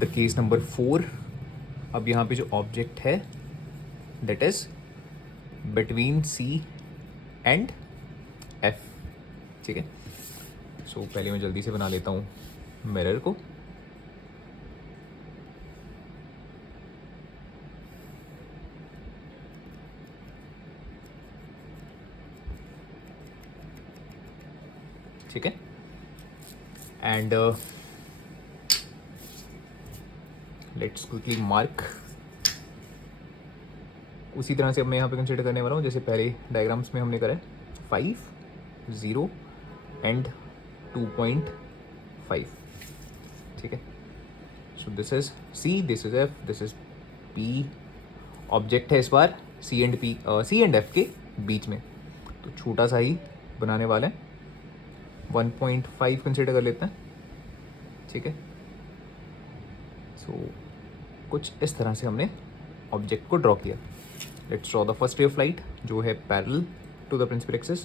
The case number 4, अब यहाँ पे जो ऑब्जेक्ट है that is between C and F, ठीक है। सो पहले मैं जल्दी से बना लेता हूँ मिरर को। ठीक है, एंड लेट्स क्विकली मार्क। उसी तरह से अब मैं यहाँ पे कंसिडर करने वाला हूँ जैसे पहले डायग्राम्स में हमने करा है, 5, 0 एंड 2.5, ठीक है। So this is C, this is F, this is P. Object है इस बार सी एंड एफ के बीच में, तो छोटा सा ही बनाने वाला है, 1.5 कंसिडर कर लेते हैं, ठीक है। सो कुछ इस तरह से हमने ऑब्जेक्ट को ड्रॉ किया। Let's draw the first ray of light जो है parallel to the principal axis.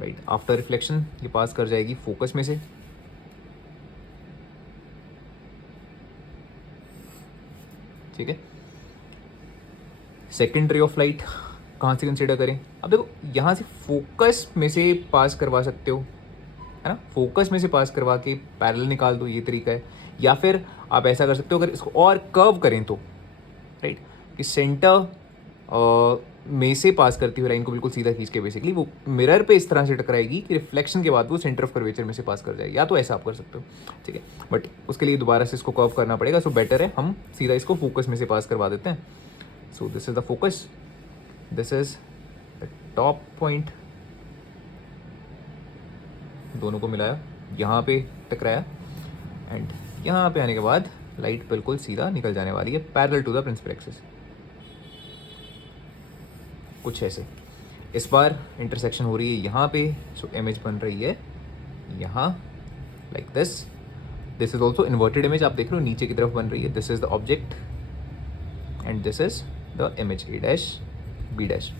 Right, after reflection ये पास कर जाएगी फोकस में से, ठीक है। सेकेंड रे ऑफ लाइट कहाँ से कंसिडर करें? अब देखो यहाँ से फोकस में से पास करवा सकते हो, है ना, फोकस में से पास करवा के पैरेलल निकाल दो, ये तरीका है। या फिर आप ऐसा कर सकते हो अगर इसको और कर्व करें तो, राइट, कि सेंटर में से पास करती हुई लाइन को बिल्कुल सीधा खींच के बेसिकली वो मिरर पे इस तरह से टकराएगी कि रिफ्लेक्शन के बाद वो सेंटर ऑफ कर्वेचर में से पास कर जाएगी। या तो ऐसा आप कर सकते हो, ठीक है, बट उसके लिए दोबारा से इसको कर्व करना पड़ेगा। सो बेटर है हम सीधा इसको फोकस में से पास करवा देते हैं। सो this is the focus, this is the top point, दोनों को मिलाया, यहाँ पे टकराया, एंड यहाँ पे आने के बाद लाइट बिल्कुल सीधा निकल जाने वाली है parallel to the principal axis, कुछ ऐसे। इस बार इंटरसेक्शन हो रही है यहाँ पे, सो इमेज बन रही है यहाँ like this. This is also inverted image, आप देख रहे हो नीचे की तरफ बन रही है। This is the object and this is the image, A dash B dash.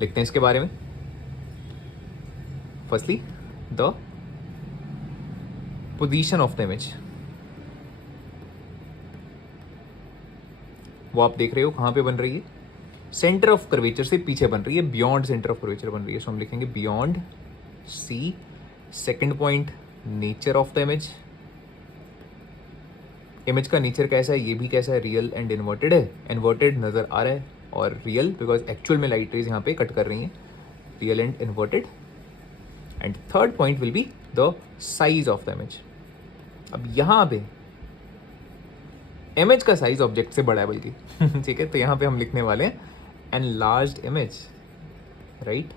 लिखते हैं इसके बारे में। Firstly the position of the image, वो आप देख रहे हो कहाँ पे बन रही है, सेंटर ऑफ कर्वेचर से पीछे बन रही है, बियॉन्ड सेंटर ऑफ कर्वेचर बन रही है। सो हम लिखेंगे beyond C. Second point, nature of the image, image का नेचर कैसा है, ये भी कैसा है, रियल एंड इन्वर्टेड है। इन्वर्टेड नजर आ रहा है और रियल बिकॉज एक्चुअल में लाइट रेज यहाँ पे कट कर रही हैं, real and inverted. And third point will be the size of the image. अब यहाँ पे इमेज का साइज ऑब्जेक्ट से बड़ा है बल्कि ठीक है, तो यहाँ पे हम लिखने वाले हैं एनलार्ज्ड इमेज, राइट।